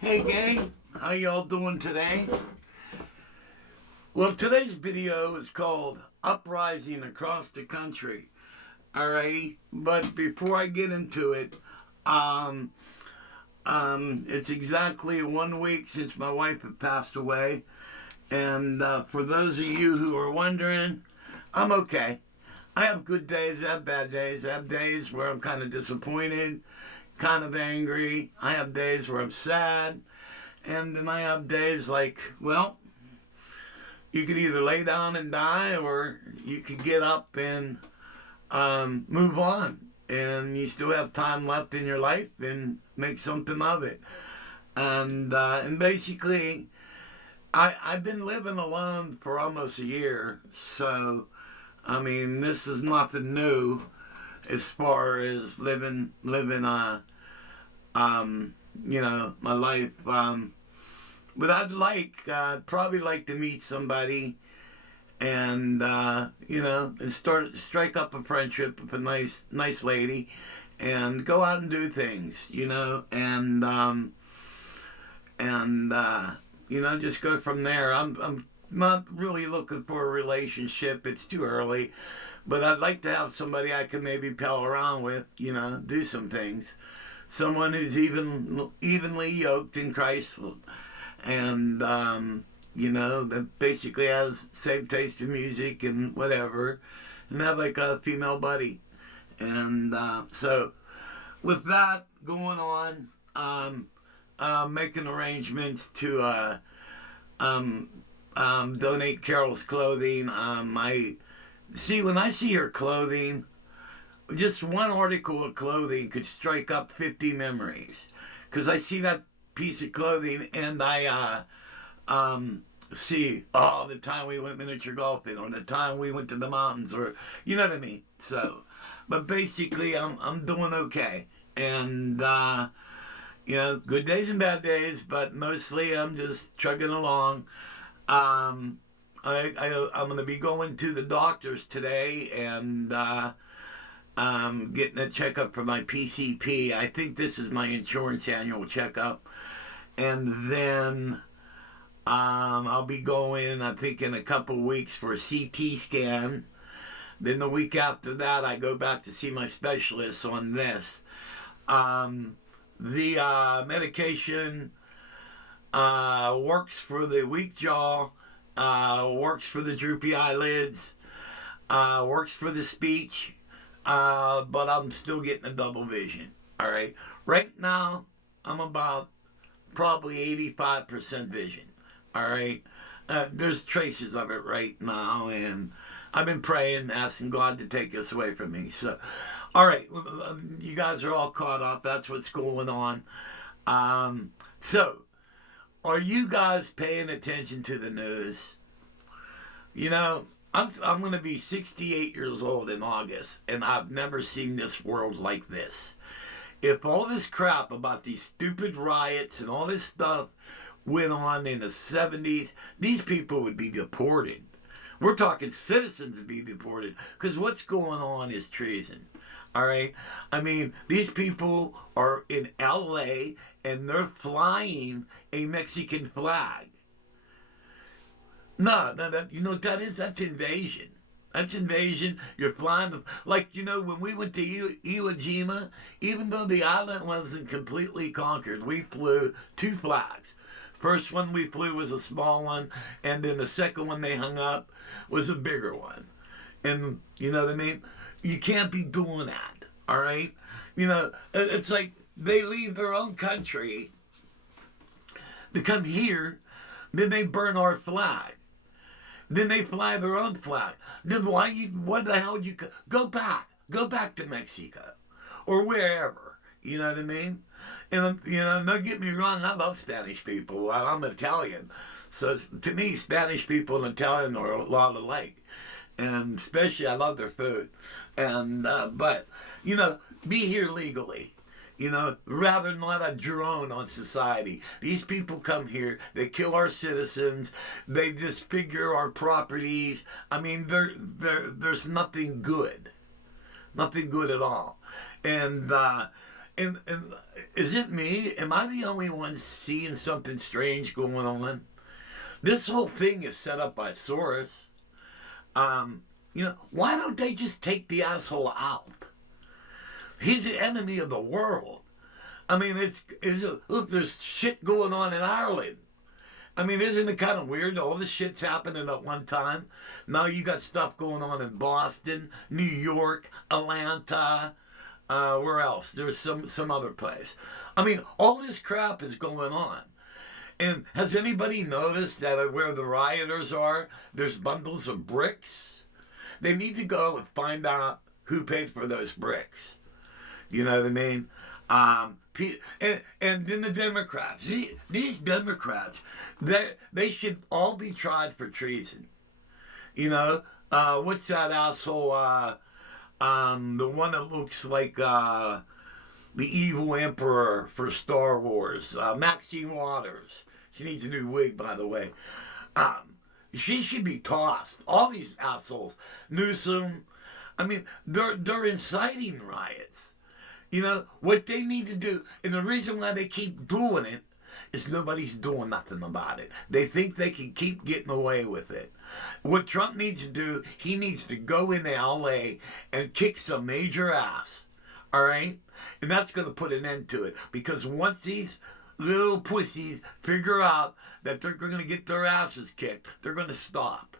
Hey gang, how y'all doing today? Well, today's video is called Uprising Across the Country. Alrighty, but before I get into it, it's exactly 1 week since my wife had passed away. And for those of you who are wondering, I'm okay. I have good days, I have bad days. I have days where I'm kind of disappointed, kind of angry. I have days where I'm sad. And then I have days like, well, you could either lay down and die or you could get up and move on. And you still have time left in your life and make something of it. And basically, I've been living alone for almost a year. So, I mean, this is nothing new as far as living my life. But I'd probably like to meet somebody and, and strike up a friendship with a nice lady and go out and do things, and just go from there. I'm not really looking for a relationship. It's too early. But I'd like to have somebody I can maybe pal around with, do some things. Someone who's evenly yoked in Christ and, that basically has the same taste in music and whatever, and have like a female buddy. And so with that going on, making arrangements to donate Carol's clothing. When I see her clothing, just one article of clothing could strike up 50 memories. Because I see that piece of clothing and I see, the time we went miniature golfing or the time we went to the mountains or, you know what I mean? So, but basically I'm doing okay. And, good days and bad days, but mostly I'm just chugging along. I'm going to be going to the doctors today and getting a checkup for my PCP. I think this is my insurance annual checkup. And then I'll be going, I think, in a couple weeks for a CT scan. Then the week after that, I go back to see my specialist on this. The medication works for the weak jaw, works for the droopy eyelids, works for the speech, but I'm still getting a double vision. All right. Right now, I'm about probably 85% vision. All right. There's traces of it right now, and I've been praying, asking God to take this away from me. So, all right, you guys are all caught up. That's what's going on. So, are you guys paying attention to the news? I'm going to be 68 years old in August, and I've never seen this world like this. If all this crap about these stupid riots and all this stuff went on in the 70s, these people would be deported. We're talking citizens would be deported because what's going on is treason. All right? I mean, these people are in LA and they're flying a Mexican flag. No, you know what that is? That's invasion. That's invasion. You're flying when we went to Iwo Jima, even though the island wasn't completely conquered, we flew 2 flags. First one we flew was a small one, and then the second one they hung up was a bigger one. And, you know what I mean? You can't be doing that, all right? It's like they leave their own country to come here, then they burn our flag. Then they fly their own flag. Then what the hell go back to Mexico or wherever, you know what I mean? And, don't get me wrong, I love Spanish people. I'm Italian. So to me, Spanish people and Italian are a lot alike. And especially, I love their food. And, but, be here legally. Rather not a drone on society. These people come here, they kill our citizens, they disfigure our properties. I mean, there's nothing good. Nothing good at all. And is it me? Am I the only one seeing something strange going on? This whole thing is set up by Soros. Why don't they just take the asshole out? He's the enemy of the world. I mean, look, there's shit going on in Ireland. I mean, isn't it kind of weird? All this shit's happening at one time. Now you got stuff going on in Boston, New York, Atlanta, where else? There's some other place. I mean, all this crap is going on. And has anybody noticed that where the rioters are, there's bundles of bricks? They need to go and find out who paid for those bricks. You know what I mean? And then the Democrats. These Democrats, they should all be tried for treason. You know, what's that asshole? The one that looks like the evil emperor for Star Wars, Maxine Waters. She needs a new wig, by the way. She should be tossed. All these assholes, Newsom. I mean, they're inciting riots. You know, what they need to do, and the reason why they keep doing it is nobody's doing nothing about it. They think they can keep getting away with it. What Trump needs to do, he needs to go into LA and kick some major ass. All right? And that's going to put an end to it. Because once these little pussies figure out that they're going to get their asses kicked, they're going to stop.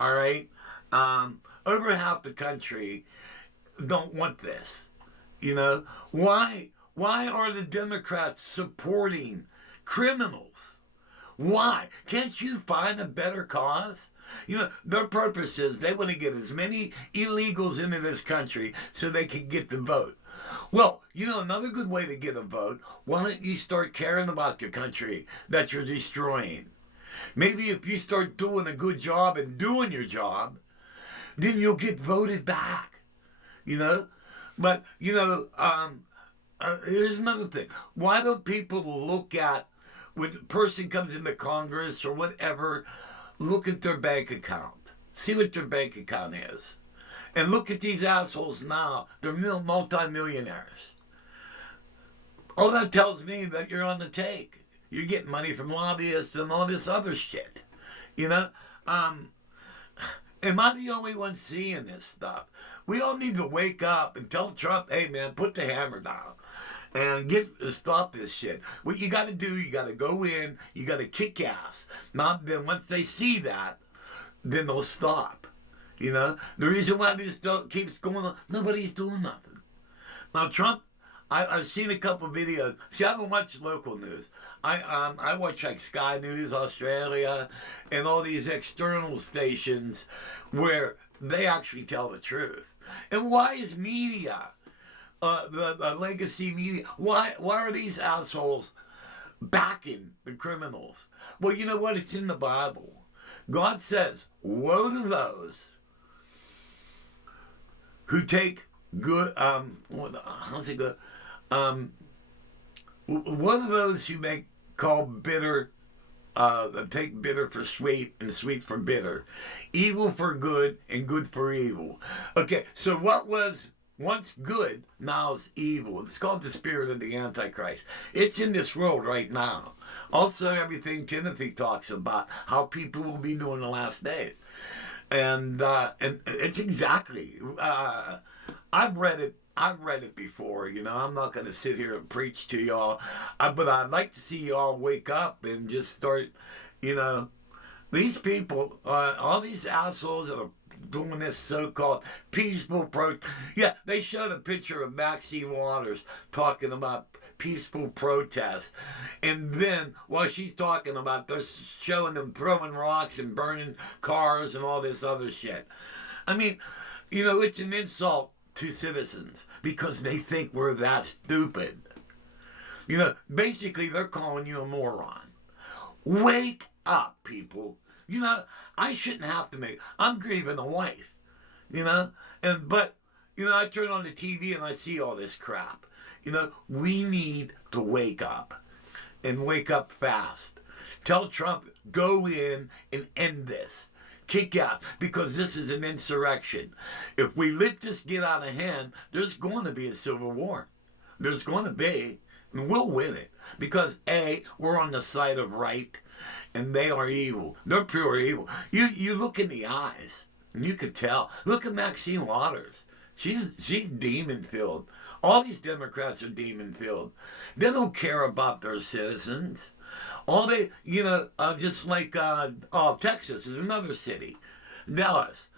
All right? Over half the country don't want this. You know, why are the Democrats supporting criminals? Why? Can't you find a better cause? You know, their purpose is they want to get as many illegals into this country so they can get the vote. Well, you know, another good way to get a vote, why don't you start caring about your country that you're destroying? Maybe if you start doing a good job and doing your job, then you'll get voted back, you know? But, you know, here's another thing. Why don't people look at, when a person comes into Congress or whatever, look at their bank account. See what their bank account is. And look at these assholes now. They're multimillionaires. All that tells me that you're on the take. You're getting money from lobbyists and all this other shit. You know? Am I the only one seeing this stuff? We all need to wake up and tell Trump, hey man, put the hammer down and stop this shit. What you got to do, you got to go in, you got to kick ass. Now, then once they see that, then they'll stop. You know, the reason why this stuff keeps going on, nobody's doing nothing. Now Trump, I've seen a couple videos. See, I don't watch local news. I watch like Sky News Australia and all these external stations where they actually tell the truth. And why is media, the legacy media, why are these assholes backing the criminals? Well, you know what? It's in the Bible. God says, woe to those who take good, how's it go? What are those who call bitter, take bitter for sweet and sweet for bitter, evil for good and good for evil. Okay, so what was once good now is evil. It's called the spirit of the Antichrist. It's in this world right now. Also, everything Timothy talks about, how people will be doing the last days. And it's exactly, I've read it before, you know. I'm not going to sit here and preach to y'all, but I'd like to see y'all wake up and just start, you know, these people, all these assholes that are doing this so-called peaceful protest. Yeah, they showed a picture of Maxine Waters talking about peaceful protest, and then while she's talking about, they're showing them throwing rocks and burning cars and all this other shit. I mean, you know, it's an insult to citizens because they think we're that stupid. You know, basically they're calling you a moron. Wake up, people. You know, I shouldn't have to I'm grieving a wife, you know, but, you know, I turn on the TV and I see all this crap. You know, we need to wake up and wake up fast. Tell Trump, go in and end this. Kick out, because this is an insurrection. If we let this get out of hand, there's going to be a civil war. There's going to be. And we'll win it. Because A, we're on the side of right, and they are evil. They're pure evil. You look in the eyes, and you can tell. Look at Maxine Waters. She's demon-filled. All these Democrats are demon-filled. They don't care about their citizens. All they, just like, Texas is another city, Dallas.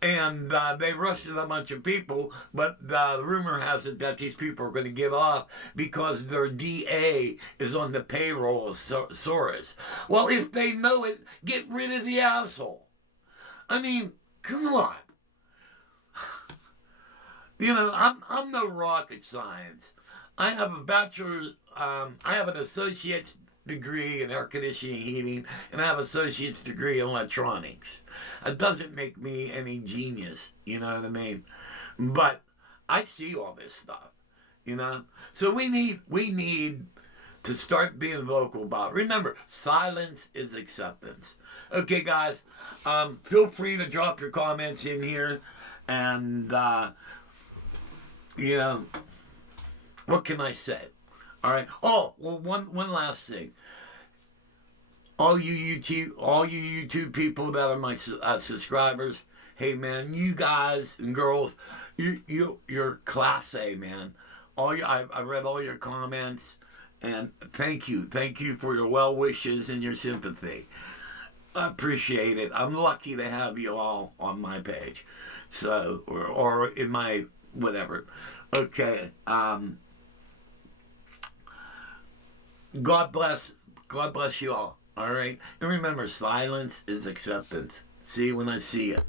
And they arrested a bunch of people, but the rumor has it that these people are going to give off because their DA is on the payroll of Soros. Well, if they know it, get rid of the asshole. I mean, come on. I'm no rocket science. I have a bachelor's, I have an associate's degree in air conditioning and heating, and I have an associate's degree in electronics. It doesn't make me any genius, you know what I mean? But I see all this stuff, So we need to start being vocal about it. Remember, silence is acceptance. Okay, guys, feel free to drop your comments in here, and what can I say? All right. Oh, well, one last thing. All you YouTube people that are my subscribers, hey man, you guys and girls, you're class A, man. I read all your comments, and thank you for your well wishes and your sympathy. I appreciate it. I'm lucky to have you all on my page, so or in my whatever. Okay. God bless you all. All right. And remember, silence is acceptance. See you when I see you.